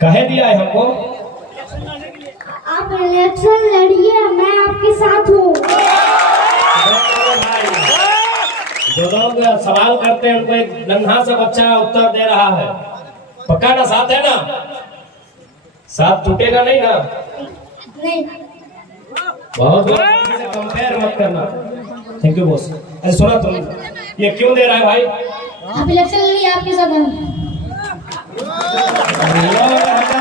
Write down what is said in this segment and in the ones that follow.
कहे दिया है हमको? आप इलेक्शन लड़िए, मैं आपके साथ हूँ। जो लोग सवाल करते हैं उनको एक नन्हा सा बच्चा उत्तर दे रहा है। पक्का ना? साथ है ना? साथ टूटेगा नहीं ना? नहीं। बहुत कंपेयर मत करना। Thank you boss. अरे सुना तुम, ये क्यों दे रहा है भाई? आप इलेक्शन लड़िए, आपके साथ हूँ।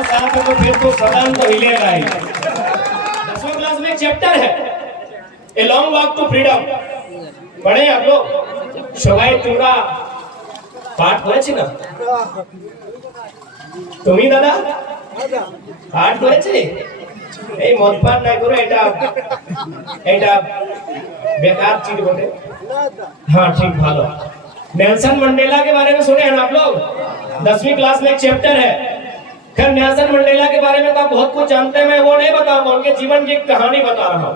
साथ तो फिर तो सदन तो हिलेगा ही। 10वीं क्लास में एक चैप्टर है, a long walk to freedom. पढ़े आप लोग? सबाई तुमरा पाठ করেছি না? তুমি দাদা পাঠ করেছি? এই মদ পান নাই করে এটা बेकार चीज बोले। हाँ ठीक, भालो। नेल्सन मंडेला के बारे में सुने हैं ना आप लोग? 10वीं क्लास में एक चैप्टर है। खैर नेल्सन मंडेला के बारे में तो आप बहुत कुछ जानते हैं, मैं वो नहीं बताऊंगा, उनके जीवन की कहानी बता रहा हूँ।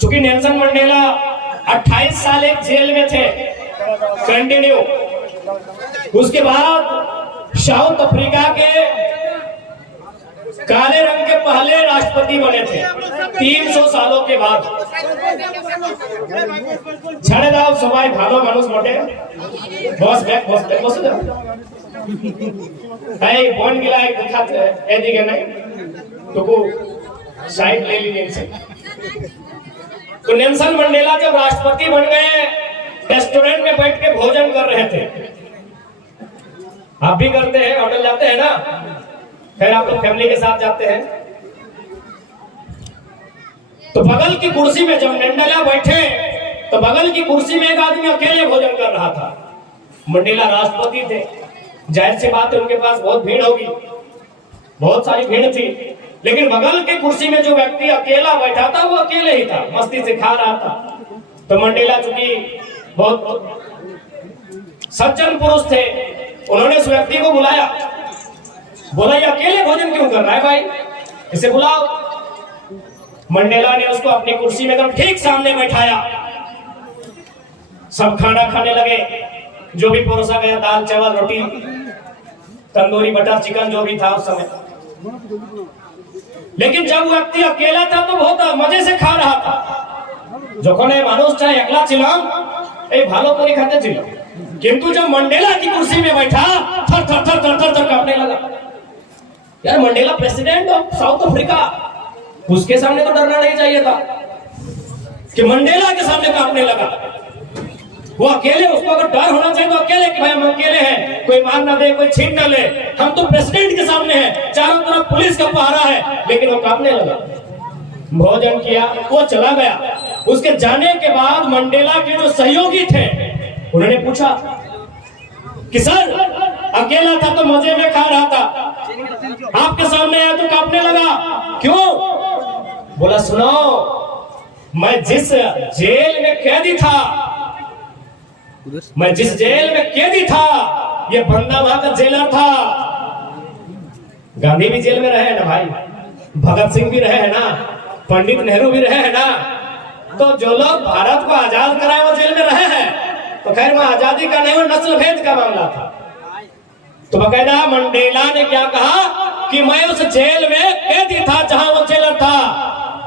चूंकि नेल्सन मंडेला 28 साल एक जेल में थे कंटिन्यू। उसके बाद साउथ अफ्रीका के काले रंग के पहले राष्ट्रपति बने थे 300 सालों के बाद। छड़े दाव सबाई भालो मानुस मोटे बॉस बैक बॉस भाई बोन गिला एक दिखात ए दिखे नहीं तो को साइड ले ली नेल्सन। तो नेल्सन मंडेला जब राष्ट्रपति बन गए, रेस्टोरेंट में बैठ के भोजन कर रहे थे। आप भी करते हैं, होटल जाते हैं ना? फिर आप लोग फैमिली के साथ जाते हैं तो बगल की कुर्सी में जब मंडेला बैठे तो बगल की कुर्सी में एक आदमी अकेले भोजन कर रहा था। मंडेला राष्ट्रपति थे, जाहिर सी बात है उनके पास बहुत भीड़ होगी, बहुत सारी भीड़ थी। लेकिन बगल के कुर्सी में जो व्यक्ति अकेला बैठा था वो अकेले ही था, मस्ती से खा रहा था। तो मंडेला चूंकि बहुत सज्जन पुरुष थे, उन्होंने उस व्यक्ति को बुलाया, बोला ये अकेले भोजन क्यों कर रहा है भाई, इसे बुलाओ। मंडेला ने उसको अपनी कुर्सी में एकदम ठीक सामने बैठाया। सब खाना खाने लगे, जो भी परोसा गया, दाल चावल रोटी तंदूरी बटर चिकन जो भी था उस समय। लेकिन जब व्यक्ति अकेला था तो बहुत मजे से खा रहा था। যখন এই মানুষটা একলা ছিলাম এই ভালো করে খেতে ছিল, কিন্তু जब मंडेला की कुर्सी में बैठा थर थर थर थर थर थर कांपने लगा। यार Mandela president of south Africa, उसके सामने तो डरना नहीं चाहिए था कि मंडेला के सामने कांपने लगा। वो अकेले, उसको अगर डर होना चाहिए तो अकेले कि भाई हम अकेले हैं, कोई मार ना दे, कोई छीन ना ले, हम तो प्रेसिडेंट के सामने हैं, चारों तरफ पुलिस का पहरा है। लेकिन वो कांपने लगा। भोजन किया, वो चला गया। उसके जाने के बाद मंडेला के जो सहयोगी थे उन्होंने पूछा कि सर अकेला था तो मजे में खा रहा था, आपके सामने आया तो कांपने लगा, क्यों? बोला सुनो, मैं जिस जेल में कैदी था, मैं जिस जेल में कैदी था, ये बंदा वहां का जेलर था। गांधी भी जेल में रहे हैं ना भाई, भगत सिंह भी रहे हैं ना, पंडित नेहरू भी रहे हैं ना। तो जो लोग भारत को आजाद कराए वो जेल में रहे हैं। तो खैर वो आजादी का नहीं, वो नस्ल भेद का मामला था। तो बकायदा मंडेला ने क्या कहा कि मैं उस जेल में कैदी था जहां वो जेलर था,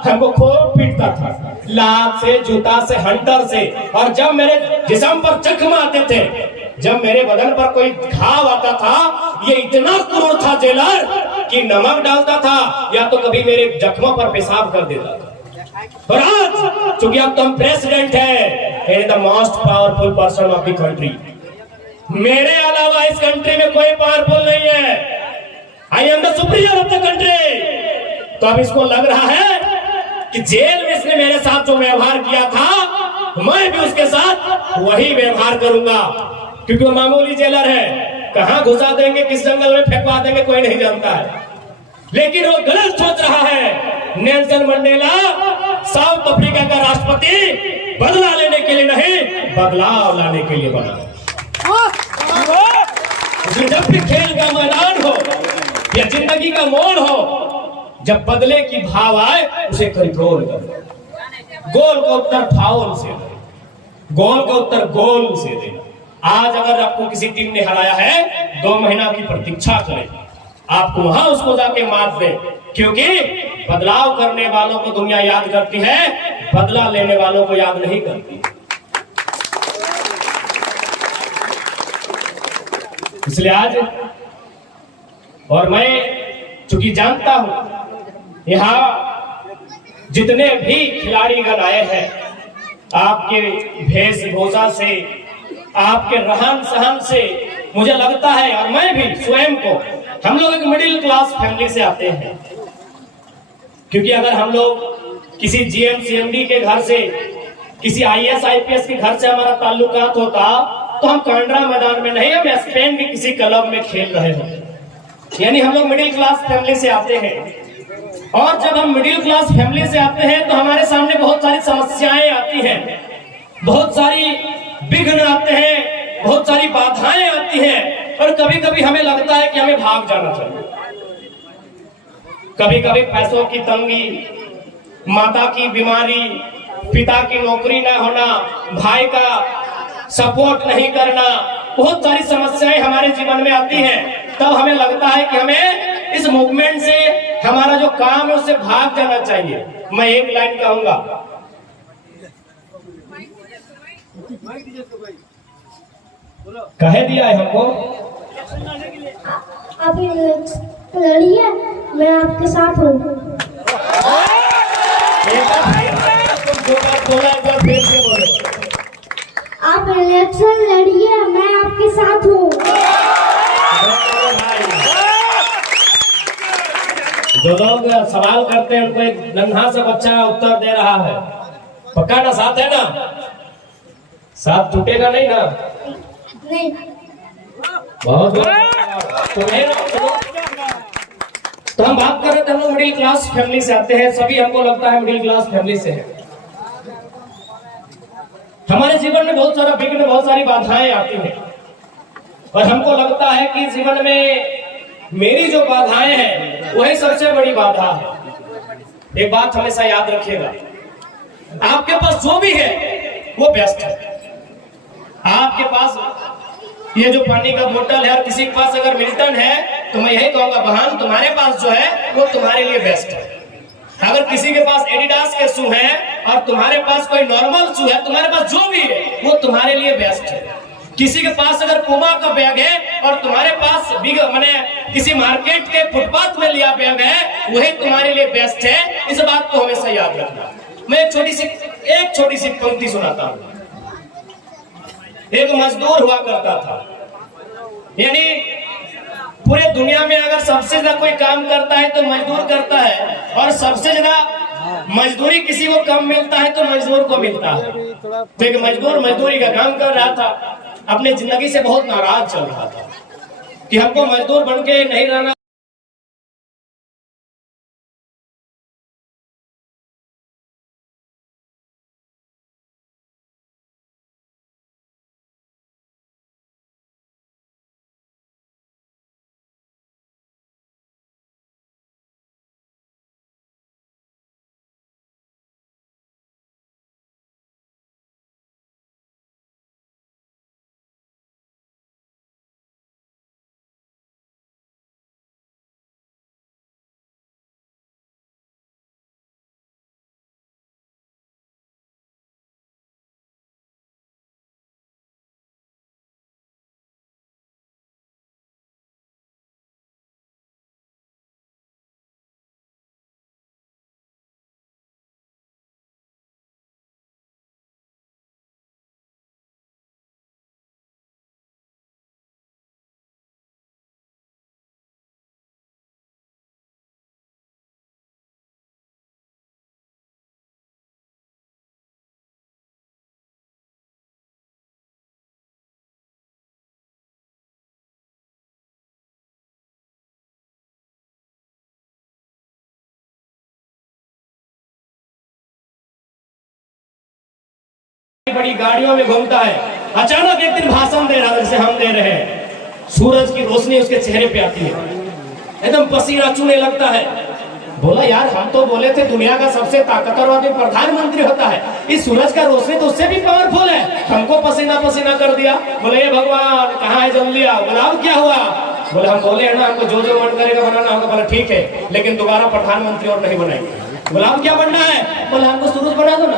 हमको खूब पीटता था, लात से, जूता से, हंटर से। और जब मेरे जिस्म पर जख्म आते थे, जब मेरे बदन पर कोई घाव आता था, ये इतना क्रूर था जेलर कि नमक डालता था या तो कभी मेरे जख्मों पर पेशाब कर देता था। और आज चूंकि अब तुम प्रेसिडेंट है, the most powerful person of the country, मेरे अलावा इस कंट्री में कोई पावरफुल नहीं है। I am the superior of the country. तो अब इसको लग रहा है कि जेल में इसने मेरे साथ जो व्यवहार किया था, मैं भी उसके साथ वही व्यवहार करूंगा, क्योंकि वो मामूली जेलर है। कहां घुसा देंगे, किस जंगल में फेंकवा देंगे, कोई नहीं जानता है। लेकिन वो गलत सोच रहा है। नेल्सन मंडेला साउथ अफ्रीका का राष्ट्रपति बदला लेने के लिए नहीं, बदलाव लाने के लिए बना। जब भी खेल का मैदान हो या जिंदगी का मोड़ हो, जब बदले की भाव आए उसे कंट्रोल करो, गोल को उत्तर फाउल से। गोल का उत्तर गोल से देना। आज अगर आपको किसी टीम ने हराया है, 2 महीना की प्रतीक्षा करें, आपको वहां उसको जाके मात दे, क्योंकि बदलाव करने वालों को दुनिया याद करती है, बदला लेने वालों को याद नहीं करती। इसलिए आज, और मैं चूंकि जानता हूं यहां जितने भी खिलाड़ीगण आए हैं, आपके वेशभूषा से, आपके रहन सहन से मुझे लगता है, और मैं भी स्वयं को, हम लोग एक मिडिल क्लास फैमिली से आते हैं। क्योंकि अगर हम लोग किसी जीएम सीएमडी के घर से, किसी आईएएस आईपीएस के घर से हमारा ताल्लुकात होता, तो हम कांड्रा मैदान में नहीं, हम स्पेन के किसी क्लब में खेल रहे होते। यानी हम लोग मिडिल क्लास फैमिली से आते हैं, और जब हम मिडिल क्लास फैमिली से आते हैं तो हमारे सामने बहुत सारी समस्याएं आती हैं, बहुत सारी विघ्न आते हैं, बहुत सारी बाधाएं आती हैं, और कभी कभी हमें लगता है कि हमें भाग जाना चाहिए। कभी कभी पैसों की तंगी, माता की बीमारी, पिता की नौकरी ना होना, भाई का सपोर्ट नहीं करना, बहुत सारी समस्याएं हमारे जीवन में आती हैं। तब हमें लगता है कि हमें इस मूवमेंट से, हमारा जो काम है उससे भाग जाना चाहिए। मैं एक लाइन कहूंगा, कह दिया है हमको, आप लड़िए, मैं आपके साथ हूँ। आप इलेक्शन लड़िए, मैं आपके साथ हूँ। जो लोग सवाल करते हैं उनको एक नन्हा सा बच्चा उत्तर दे रहा है, पक्का ना साथ है ना? साथ टूटेगा नहीं ना? नहीं। बहुत तो हम बात कर रहे थे, हम लोग मिडिल क्लास फैमिली से आते हैं, सभी हमको लगता है मिडिल क्लास फैमिली से है। हमारे जीवन में बहुत सारा विघ्न, बहुत सारी बाधाएं आती हैं, और हमको लगता है कि जीवन में मेरी जो बाधाएं हैं वही सबसे बड़ी बाधा है। एक बात हमेशा याद रखिएगा, आपके पास जो भी है वो बेस्ट है। आपके पास ये जो पानी का बोतल है, और किसी के पास अगर मिल्टन है, तो मैं यही कहूंगा बहन, तुम्हारे पास जो है वो तुम्हारे लिए बेस्ट है। अगर किसी के पास एडिडास के शू है और तुम्हारे पास कोई नॉर्मल शू है, तुम्हारे पास जो भी है वो तुम्हारे लिए बेस्ट है। किसी के पास अगर पुमा का बैग है और तुम्हारे पास मैंने किसी मार्केट के फुटपाथ में लिया बैग है, वही तुम्हारे लिए बेस्ट है। इस बात को हमेशा याद रखना। मैं एक छोटी सी पंक्ति सुनाता हूँ। एक मजदूर हुआ करता था, यानी पूरे दुनिया में अगर सबसे ज्यादा कोई काम करता है तो मजदूर करता है, और सबसे ज्यादा मजदूरी किसी को कम मिलता है तो मजदूर को मिलता है। तो एक मजदूर मजदूरी का काम कर रहा था, अपने जिंदगी से बहुत नाराज चल रहा था कि हमको मजदूर बन के नहीं रहना। बड़ी गाड़ियों में घूमता है, अचानक एक दिन भाषण दे रहा है, जैसे हम दे रहे हैं, सूरज की रोशनी उसके चेहरे पे आती है, एकदम पसीना चूने लगता है। बोला यार, हम तो बोले थे दुनिया का सबसे ताकतवर आदमी प्रधानमंत्री होता है, इस सूरज का रोशनी तो उससे भी पावरफुल है, पसीना पसीना कर दिया। बोले ये भगवान कहाँ है जल्दी आओ। बोला अब क्या हुआ। बोले हम बोले है ना हमको जो जो मन करेगा बनाना होगा। बोला ठीक है लेकिन दोबारा प्रधानमंत्री और नहीं बनाएंगे। बोला अब क्या बनना है। बोला हमको सूरज बना दो ना।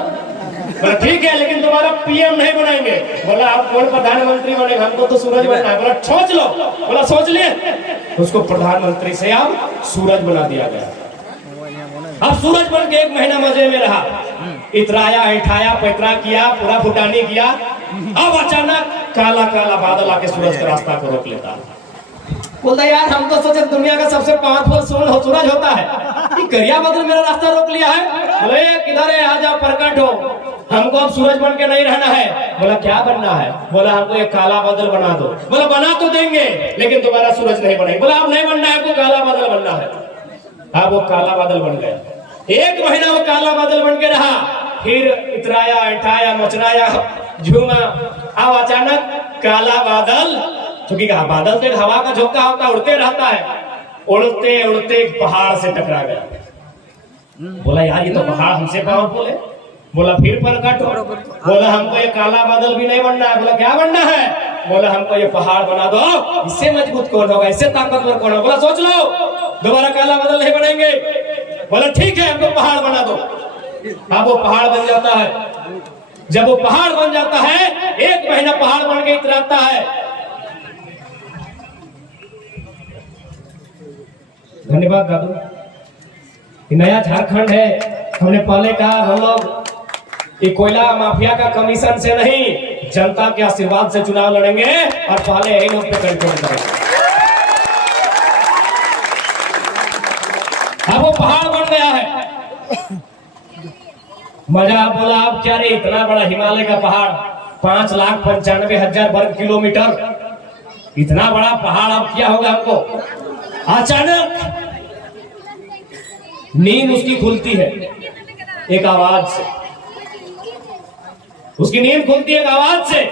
बोला ठीक है लेकिन दोबारा पीएम नहीं बनाएंगे। बोला आप कौन प्रधानमंत्री बनेगा, हमको तो सूरज बनना है। बोला सोच लो। बोला सोच लिए। उसको प्रधानमंत्री से अब सूरज बना दिया गया। अब सूरज बन के 1 महीना मजे में रहा, इतराया ऐठाया पैतरा किया, पूरा फुटानी किया। अब अचानक काला काला बादल आके सूरज का रास्ता को रोक लेता। बोलता यार हम तो सोचे दुनिया का सबसे पावरफुल सूरज होता है, ये करिया बादल मेरा रास्ता रोक लिया है। बोले किधर है, आ जाओ प्रकट हो, हमको अब सूरज बन के नहीं रहना है। बोला क्या बनना है। बोला हमको एक काला बादल बना दो। बोला बना तो देंगे लेकिन दोबारा सूरज नहीं बनेगा। बोला अब नहीं बनना है, आपको काला बादल बनना है। अब वो काला बादल बन गया। 1 महीना वो काला बादल बन के रहा, फिर इतराया ऐठाया मचराया झूमा। अब अचानक काला बादल, क्योंकि बादल तो हवा का झोंका होता है, उड़ते रहता है, उड़ते उड़ते पहाड़ से टकरा गया। बोला यार ये तो पहाड़ हमसे पावरफुल है। बोला फिर प्रकट हो। बोला हमको ये काला बादल भी नहीं बनना है। बोला क्या बनना है। बोला हमको ये पहाड़ बना दो, इससे मजबूत कौन होगा, इससे ताकतवर कौन होगा। बोला सोच लो, दोबारा काला बादल नहीं बनेंगे। बोला ठीक है हमको पहाड़ बना दो। अब वो पहाड़ बन जाता है। जब वो पहाड़ बन जाता है, 1 महीना पहाड़ बन के इतराता है। धन्यवाद दादू। ये नया झारखंड है, हमने पहले कहा हम लोग ये कोयला माफिया का कमीशन से नहीं, जनता के आशीर्वाद से चुनाव लड़ेंगे और पहले यही लोग पे कंट्रोल करेंगे। अब वो पहाड़ बन गया है। मजा बोला अब क्या रे, इतना बड़ा हिमालय का पहाड़ 5,95,000 वर्ग किलोमीटर, इतना बड़ा पहाड़ अब क्या होगा हमको। अचानक नींद उसकी खुलती है एक आवाज से। उसकी नींद खुलती है एक आवाज से।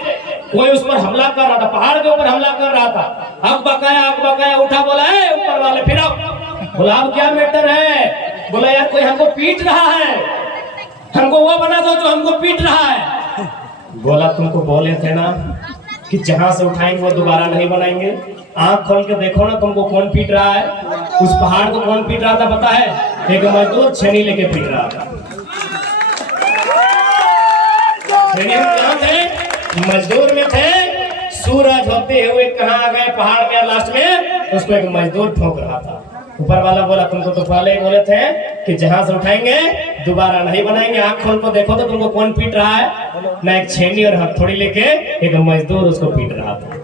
कोई उस पर हमला कर रहा था, पहाड़ के ऊपर हमला कर रहा था। अब बकाया उठा। बोला है ऊपर वाले फिर बोला अब क्या मैटर है। बोला यार कोई हमको पीट रहा है, हमको वो बना दो जो हमको पीट रहा है। बोला तुमको बोले थे ना कि जहां से उठाएंगे वो दोबारा नहीं बनाएंगे। आंख खोल के देखो ना तुमको कौन पीट रहा है। उस पहाड़ को कौन पीट रहा था पता है। एक मजदूर छेनी लेके पीट रहा था। छेनी में कहां थे, मजदूर में थे। सूरज होते हुए कहां आ गए, पहाड़ में। लास्ट में उसको एक मजदूर ठोक रहा था। ऊपर वाला बोला तुमको तो पहले ही बोले थे कि जहां से उठाएंगे दोबारा नहीं बनाएंगे। आंख खोल को देखो तो तुमको कौन पीट रहा है ना। एक छेनी और हथौड़ी लेके एक मजदूर उसको पीट रहा था।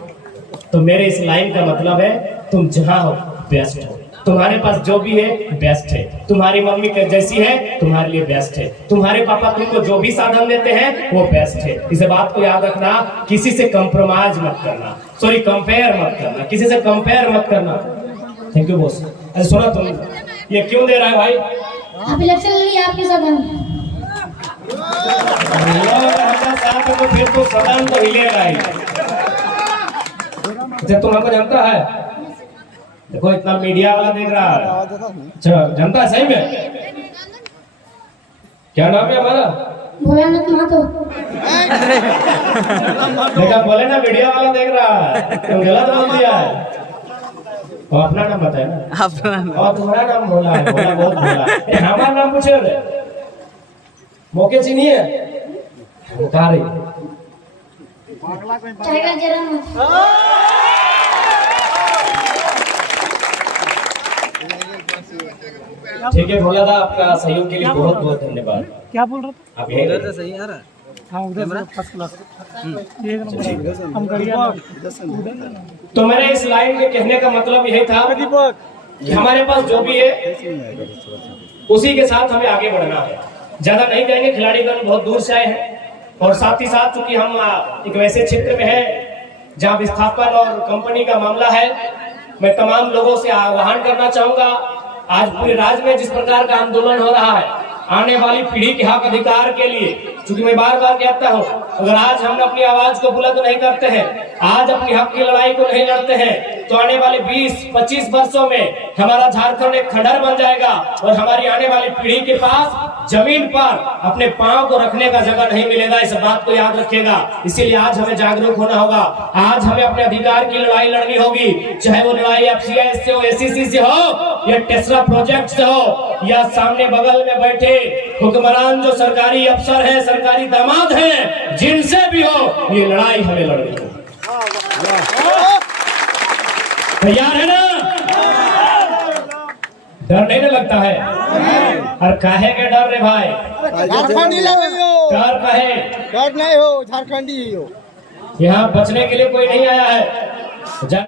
तो मेरे इस लाइन का मतलब है तुम जहां हो बेस्ट हो, तुम्हारे पास जो भी है बेस्ट है। तुम्हारी मम्मी के जैसी है तुम्हारे लिए बेस्ट है। तुम्हारे पापा तुमको जो भी साधन देते हैं वो बेस्ट है। इस बात को याद रखना, किसी से कंप्रोमाइज मत करना, सॉरी कंपेयर मत करना, किसी से कंपेयर मत करना। Thank you boss. अरे सुना तुम ये क्यों दे रहा है भाई। आप इलेक्शन लड़िए, आपके सदन तो फिर तो सदन तो हिलेगा ही। अच्छा तुम हमको जानता है, देखो इतना मीडिया वाला देख रहा है। अच्छा जानता है सही में। क्या नाम है हमारा। भोलानाथ महतो। देखा बोले ना मीडिया वाला देख रहा है, तुम गलत बोल दिया है। और अपना नाम बताए ना। और तुम्हारा नाम भोला है, भोला बहुत भोला है। हमारा नाम पूछे मौके चीनिए बता रही टाइगर जरा ठीक है भोला दा, आपका सहयोग के लिए बहुत बहुत धन्यवाद। क्या बोल रहे थे। आप यहीं रहिए। सही आ रहा है। हाँ उधर से फर्स्ट क्लास एक नंबर हम गड़िया। तो मेरे इस लाइन में कहने का मतलब यही था कि हमारे पास जो भी है उसी के साथ हमें आगे बढ़ना है। ज्यादा नहीं कहेंगे, खिलाड़ीगण बहुत दूर से आए हैं और साथ ही साथ चूंकि हम एक वैसे क्षेत्र में है जहां विस्थापन और कंपनी का मामला है, मैं तमाम लोगों से आह्वान करना चाहूंगा। आज पूरे राज्य में जिस प्रकार का आंदोलन हो रहा है, आने वाली पीढ़ी के हक अधिकार के लिए क्योंकि मैं बार बार कहता हूँ, अगर आज हम अपनी आवाज को बुलंद नहीं करते हैं, आज अपनी हक की लड़ाई को नहीं लड़ते हैं, तो आने वाले 20-25 वर्षों में हमारा झारखंड एक खंडहर बन जाएगा और हमारी आने वाली पीढ़ी के पास जमीन पर अपने पांव को रखने का जगह नहीं मिलेगा। इस बात को याद रखिएगा। इसीलिए आज हमें जागरूक होना होगा। आज हमें अपने अधिकार की लड़ाई लड़नी होगी, चाहे वो लड़ाई FCI से हो, ACC से हो, या टेस्ला प्रोजेक्ट से हो, या सामने बगल में बैठे हुक्मरान जो सरकारी अफसर हैं, सरकारी दामाद हैं, जिनसे भी हो, ये लड़ाई हमें लड़नी होगी। तैयार है ना? डर नहीं ना लगता है? और काहे के डर रे भाई? झारखंडी डर काहे? डर नहीं हो, झारखंडी ही हो। यहाँ बचने के लिए कोई नहीं आया है।